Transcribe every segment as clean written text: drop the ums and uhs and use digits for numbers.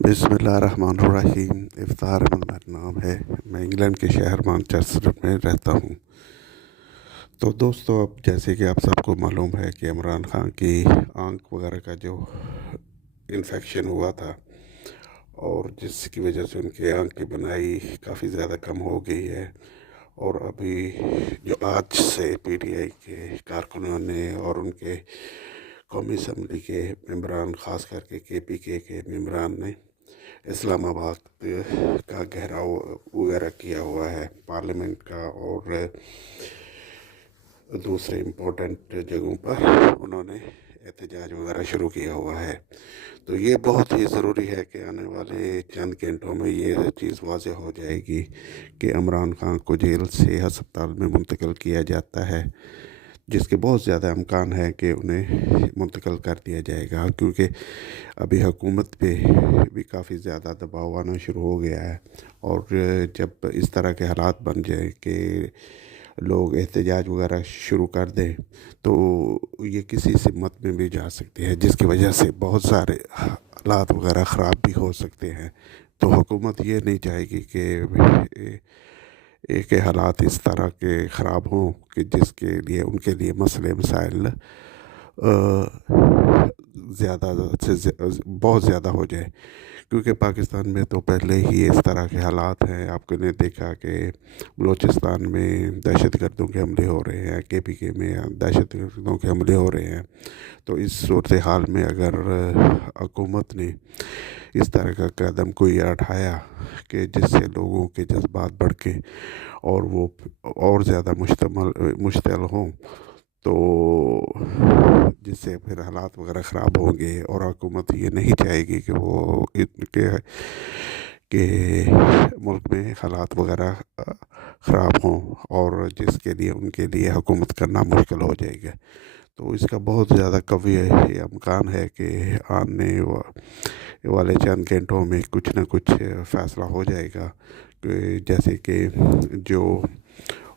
بسم اللہ الرحمن الرحیم۔ افطار احمد میرا نام ہے۔ میں انگلینڈ کے شہر مانچسٹر میں رہتا ہوں۔ تو دوستو، اب جیسے کہ آپ سب کو معلوم ہے کہ عمران خان کی آنکھ وغیرہ کا جو انفیکشن ہوا تھا، اور جس کی وجہ سے ان کی آنکھ کی بنائی کافی زیادہ کم ہو گئی ہے، اور ابھی جو آج سے پی ٹی آئی کے کارکنوں نے اور ان کے قومی اسمبلی کے ممبران، خاص کر کے پی کے ممبران نے اسلام آباد کا گھیراؤ وغیرہ کیا ہوا ہے، پارلیمنٹ کا اور دوسرے امپورٹنٹ جگہوں پر انہوں نے احتجاج وغیرہ شروع کیا ہوا ہے۔ تو یہ بہت ہی ضروری ہے کہ آنے والے چند گھنٹوں میں یہ چیز واضح ہو جائے گی کہ عمران خان کو جیل سے ہسپتال میں منتقل کیا جاتا ہے، جس کے بہت زیادہ امکان ہے کہ انہیں منتقل کر دیا جائے گا، کیونکہ ابھی حکومت پہ بھی کافی زیادہ دباؤ آنا شروع ہو گیا ہے۔ اور جب اس طرح کے حالات بن جائیں کہ لوگ احتجاج وغیرہ شروع کر دیں، تو یہ کسی سمت میں بھی جا سکتی ہے، جس کی وجہ سے بہت سارے حالات وغیرہ خراب بھی ہو سکتے ہیں۔ تو حکومت یہ نہیں چاہے گی کہ حالات اس طرح کے خراب ہوں کہ جس کے لیے ان کے لیے مسئلے مسائل زیادہ سے بہت زیادہ ہو جائے، کیونکہ پاکستان میں تو پہلے ہی اس طرح کے حالات ہیں۔ آپ نے دیکھا کہ بلوچستان میں دہشت گردوں کے حملے ہو رہے ہیں، کے میں دہشت گردوں کے حملے ہو رہے ہیں۔ تو اس صورتحال میں اگر حکومت نے اس طرح کا قدم کوئی اٹھایا کہ جس سے لوگوں کے جذبات بڑھیں اور وہ اور زیادہ مشتعل ہوں، تو جس سے پھر حالات وغیرہ خراب ہوں گے، اور حکومت یہ نہیں چاہے گی کہ وہ کہ ملک میں حالات وغیرہ خراب ہوں، اور جس کے لیے ان کے لیے حکومت کرنا مشکل ہو جائے گا۔ تو اس کا بہت زیادہ قوی امکان ہے کہ آنے والے چند گھنٹوں میں کچھ نہ کچھ فیصلہ ہو جائے گا، جیسے کہ جو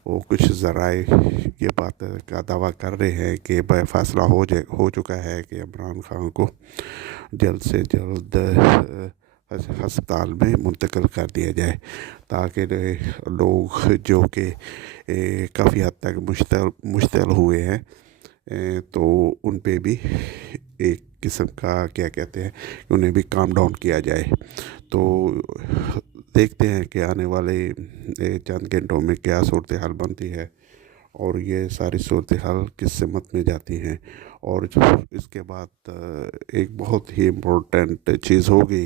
وہ کچھ ذرائع یہ بات کا دعویٰ کر رہے ہیں کہ فیصلہ ہو چکا ہے کہ عمران خان کو جلد سے جلد ہسپتال میں منتقل کر دیا جائے، تاکہ لوگ جو کہ کافی حد تک مشتعل ہوئے ہیں، تو ان پہ بھی ایک قسم کا کیا کہتے ہیں، انہیں بھی کام ڈاؤن کیا جائے۔ تو دیکھتے ہیں کہ آنے والے چند گھنٹوں میں کیا صورتحال بنتی ہے، اور یہ ساری صورتحال کس سمت میں جاتی ہیں۔ اور اس کے بعد ایک بہت ہی امپورٹنٹ چیز ہوگی